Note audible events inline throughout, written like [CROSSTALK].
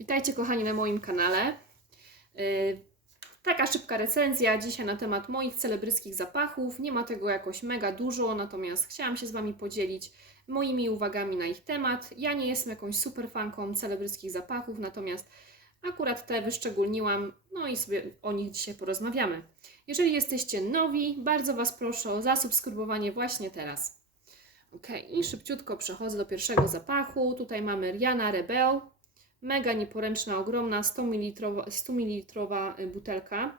Witajcie kochani na moim kanale. Yy, Taka szybka recenzja dzisiaj na temat moich celebryckich zapachów. Nie ma tego jakoś mega dużo, natomiast chciałam się z Wami podzielić moimi uwagami na ich temat. Ja nie jestem jakąś super fanką celebryckich zapachów, natomiast akurat te wyszczególniłam, no i sobie o nich dzisiaj porozmawiamy. Jeżeli jesteście nowi, bardzo Was proszę o zasubskrybowanie właśnie teraz. Ok, i szybciutko przechodzę do pierwszego zapachu. Tutaj mamy Rihanna Rebel. Mega nieporęczna, ogromna 100 ml, 100 ml butelka.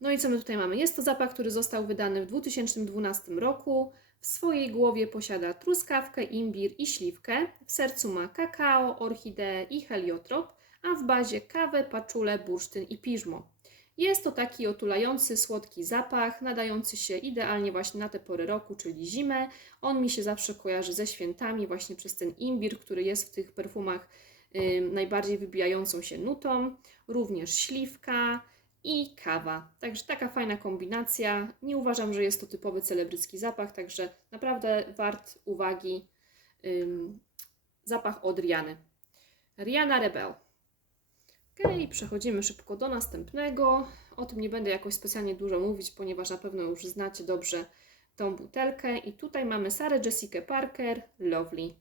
No i co my tutaj mamy? Jest to zapach, który został wydany w 2012 roku. W swojej głowie posiada truskawkę, imbir i śliwkę. W sercu ma kakao, orchideę i heliotrop, a w bazie kawę, paczulę, bursztyn i piżmo. Jest to taki otulający, słodki zapach, nadający się idealnie właśnie na tę porę roku, czyli zimę. On mi się zawsze kojarzy ze świętami, właśnie przez ten imbir, który jest w tych perfumach ym, najbardziej wybijającą się nutą. Również śliwka i kawa. Także taka fajna kombinacja. Nie uważam, że jest to typowy celebrycki zapach, także naprawdę wart uwagi ym, zapach od Riany. Rihanna Rebel. Ok, przechodzimy szybko do następnego. O tym nie będę jakoś specjalnie dużo mówić, ponieważ na pewno już znacie dobrze tą butelkę. I tutaj mamy Sarah Jessica Parker Lovely.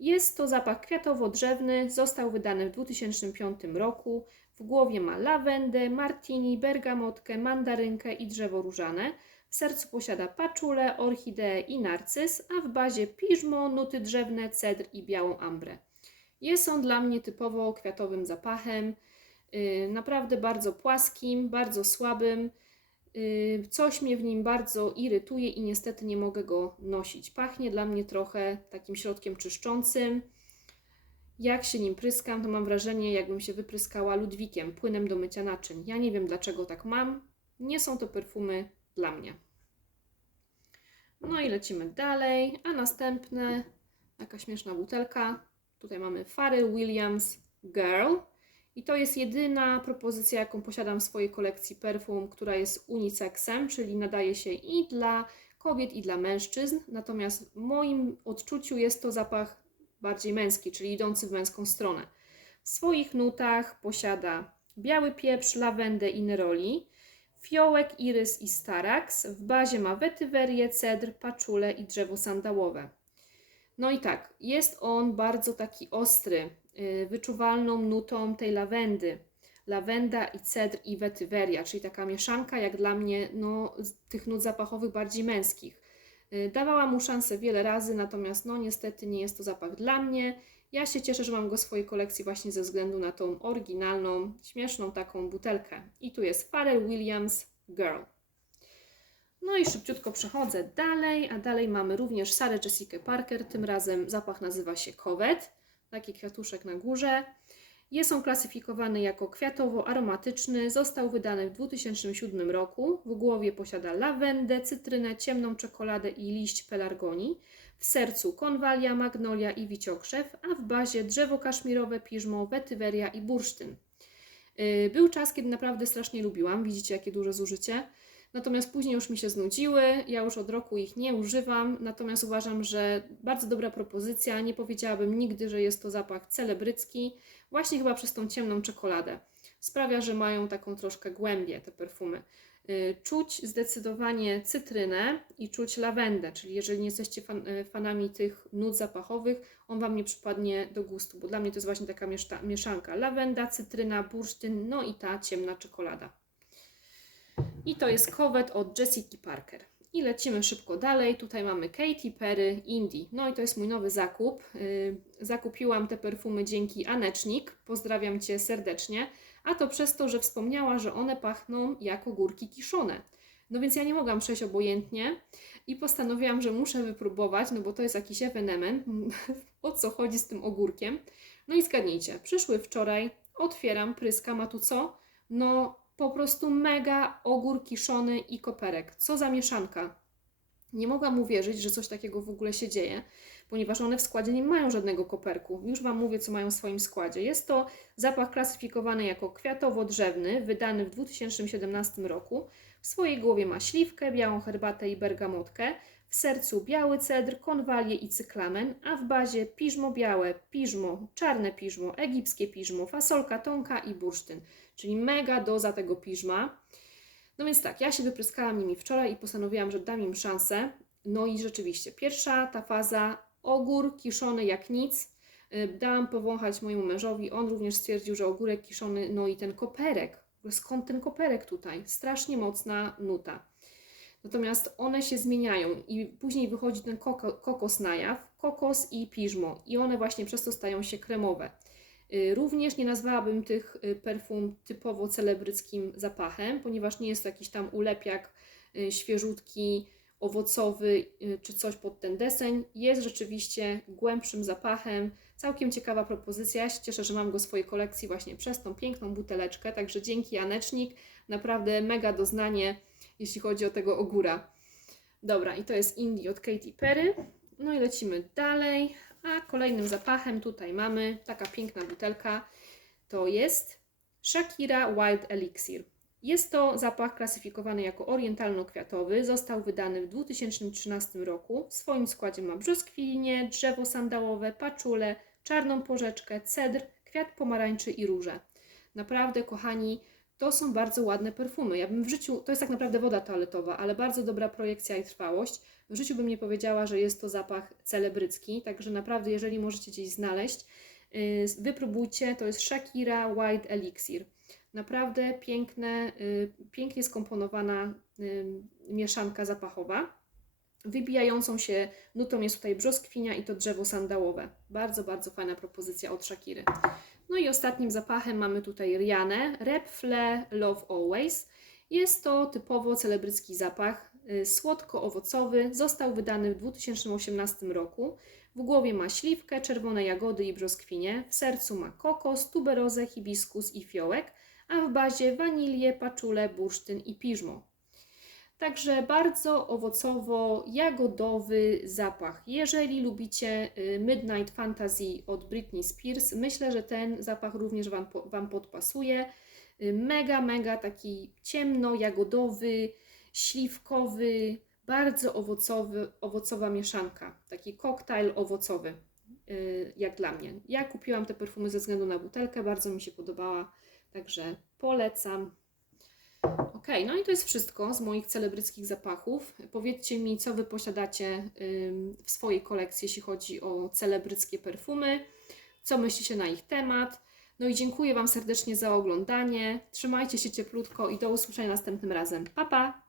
Jest to zapach kwiatowo-drzewny, został wydany w 2005 roku. W głowie ma lawendę, martini, bergamotkę, mandarynkę i drzewo różane. W sercu posiada paczulę, orchideę i narcyz, a w bazie piżmo, nuty drzewne, cedr i białą ambrę. Jest on dla mnie typowo kwiatowym zapachem, yy, naprawdę bardzo płaskim, bardzo słabym. Yy, Coś mnie w nim bardzo irytuje i niestety nie mogę go nosić. Pachnie dla mnie trochę takim środkiem czyszczącym. Jak się nim pryskam, to mam wrażenie, jakbym się wypryskała ludwikiem, płynem do mycia naczyń. Ja nie wiem, dlaczego tak mam. Nie są to perfumy dla mnie. No i lecimy dalej, a następne, taka śmieszna butelka. Tutaj mamy Pharrell Williams Girl. I to jest jedyna propozycja, jaką posiadam w swojej kolekcji perfum, która jest unisexem, czyli nadaje się i dla kobiet, i dla mężczyzn. Natomiast w moim odczuciu jest to zapach bardziej męski, czyli idący w męską stronę. W swoich nutach posiada biały pieprz, lawendę i neroli, fiołek, irys i starax. W bazie ma wetywerię, cedr, paczulę i drzewo sandałowe. No i tak, jest on bardzo taki ostry, yy, wyczuwalną nutą tej lawendy. Lawenda i cedr i wetyweria, czyli taka mieszanka jak dla mnie no, tych nut zapachowych bardziej męskich. Yy, Dawałam mu szansę wiele razy, natomiast no niestety nie jest to zapach dla mnie. Ja się cieszę, że mam go w swojej kolekcji właśnie ze względu na tą oryginalną, śmieszną taką butelkę. I tu jest Pharrell Williams Girl. No i szybciutko przechodzę dalej, a dalej mamy również Sarah Jessica Parker. Tym razem zapach nazywa się Kowet, taki kwiatuszek na górze. Jest on klasyfikowany jako kwiatowo-aromatyczny. Został wydany w 2007 roku. W głowie posiada lawendę, cytrynę, ciemną czekoladę i liść pelargonii. W sercu konwalia, magnolia i wiciokrzew, a w bazie drzewo kaszmirowe, piżmo, wetyweria i bursztyn. Yy, Był czas, kiedy naprawdę strasznie lubiłam. Widzicie, jakie duże zużycie. Natomiast później już mi się znudziły, ja już od roku ich nie używam, natomiast uważam, że bardzo dobra propozycja. Nie powiedziałabym nigdy, że jest to zapach celebrycki, właśnie chyba przez tą ciemną czekoladę. Sprawia, że mają taką troszkę głębię te perfumy. Yy, Czuć zdecydowanie cytrynę i czuć lawendę, czyli jeżeli nie jesteście fan, yy, fanami tych nut zapachowych, on Wam nie przypadnie do gustu, bo dla mnie to jest właśnie taka mieszanka. Lawenda, cytryna, bursztyn, no i ta ciemna czekolada. I to jest kowet od Jessica Parker. I lecimy szybko dalej. Tutaj mamy Katy Perry Indie. No i to jest mój nowy zakup. Yy, Zakupiłam te perfumy dzięki Anecznik. Pozdrawiam Cię serdecznie. A to przez to, że wspomniała, że one pachną jak ogórki kiszone. No więc ja nie mogłam przejść obojętnie i postanowiłam, że muszę wypróbować, no bo to jest jakiś ewenement, [LAUGHS] o co chodzi z tym ogórkiem. No i zgadnijcie, przyszły wczoraj, otwieram, pryskam, a tu co? No po prostu mega ogór kiszony i koperek. Co za mieszanka. Nie mogłam uwierzyć, że coś takiego w ogóle się dzieje, ponieważ one w składzie nie mają żadnego koperku. Już Wam mówię, co mają w swoim składzie. Jest to zapach klasyfikowany jako kwiatowo-drzewny, wydany w 2017 roku. W swojej głowie ma śliwkę, białą herbatę i bergamotkę. W sercu biały cedr, konwalie i cyklamen, a w bazie piżmo białe, piżmo, czarne piżmo, egipskie piżmo, fasolka tonka i bursztyn. Czyli mega doza tego piżma. No więc tak, ja się wypryskałam nimi wczoraj i postanowiłam, że dam im szansę. No i rzeczywiście, pierwsza ta faza, ogór kiszony jak nic. Y, Dałam powąchać mojemu mężowi, on również stwierdził, że ogórek kiszony, no i ten koperek. Skąd ten koperek tutaj? Strasznie mocna nuta. Natomiast one się zmieniają i później wychodzi ten koko, kokos na jaw, kokos i piżmo i one właśnie przez to stają się kremowe. Y, Również nie nazwałabym tych y, perfum typowo celebryckim zapachem, ponieważ nie jest to jakiś tam ulepiak y, świeżutki, owocowy czy coś pod ten deseń. Jest rzeczywiście głębszym zapachem. Całkiem ciekawa propozycja. Ja się cieszę, że mam go w swojej kolekcji właśnie przez tą piękną buteleczkę. Także dzięki Janecznik. Naprawdę mega doznanie, jeśli chodzi o tego ogóra. Dobra, i to jest Indie od Katy Perry. No i lecimy dalej. A kolejnym zapachem tutaj mamy taka piękna butelka. To jest Shakira Wild Elixir. Jest to zapach klasyfikowany jako orientalno-kwiatowy. Został wydany w 2013 roku. W swoim składzie ma brzoskwinię, drzewo sandałowe, paczulę, czarną porzeczkę, cedr, kwiat pomarańczy i róże. Naprawdę, kochani, to są bardzo ładne perfumy. Ja bym w życiu, to jest tak naprawdę woda toaletowa, ale bardzo dobra projekcja i trwałość. W życiu bym nie powiedziała, że jest to zapach celebrycki, także naprawdę, jeżeli możecie gdzieś znaleźć, yy, wypróbujcie. To jest Shakira Wild Elixir. Naprawdę piękne, y, pięknie skomponowana y, mieszanka zapachowa. Wybijającą się nutą jest tutaj brzoskwinia i to drzewo sandałowe. Bardzo, bardzo fajna propozycja od Shakiry. No i ostatnim zapachem mamy tutaj Rianę, Rep Fle Love Always. Jest to typowo celebrycki zapach, y, słodko-owocowy. Został wydany w 2018 roku. W głowie ma śliwkę, czerwone jagody i brzoskwinie. W sercu ma kokos, tuberozę, hibiskus i fiołek, a w bazie wanilię, paczulę, bursztyn i piżmo. Także bardzo owocowo-jagodowy zapach. Jeżeli lubicie y, Midnight Fantasy od Britney Spears, myślę, że ten zapach również Wam, wam podpasuje. Y, Mega, mega taki ciemno-jagodowy, śliwkowy, bardzo owocowy, owocowa mieszanka. Taki koktajl owocowy, y, jak dla mnie. Ja kupiłam te perfumy ze względu na butelkę, bardzo mi się podobała, także polecam. Ok, no i to jest wszystko z moich celebryckich zapachów. Powiedzcie mi, co Wy posiadacie w swojej kolekcji, jeśli chodzi o celebryckie perfumy, co myślicie na ich temat. No i dziękuję Wam serdecznie za oglądanie. Trzymajcie się cieplutko i do usłyszenia następnym razem. Pa, pa!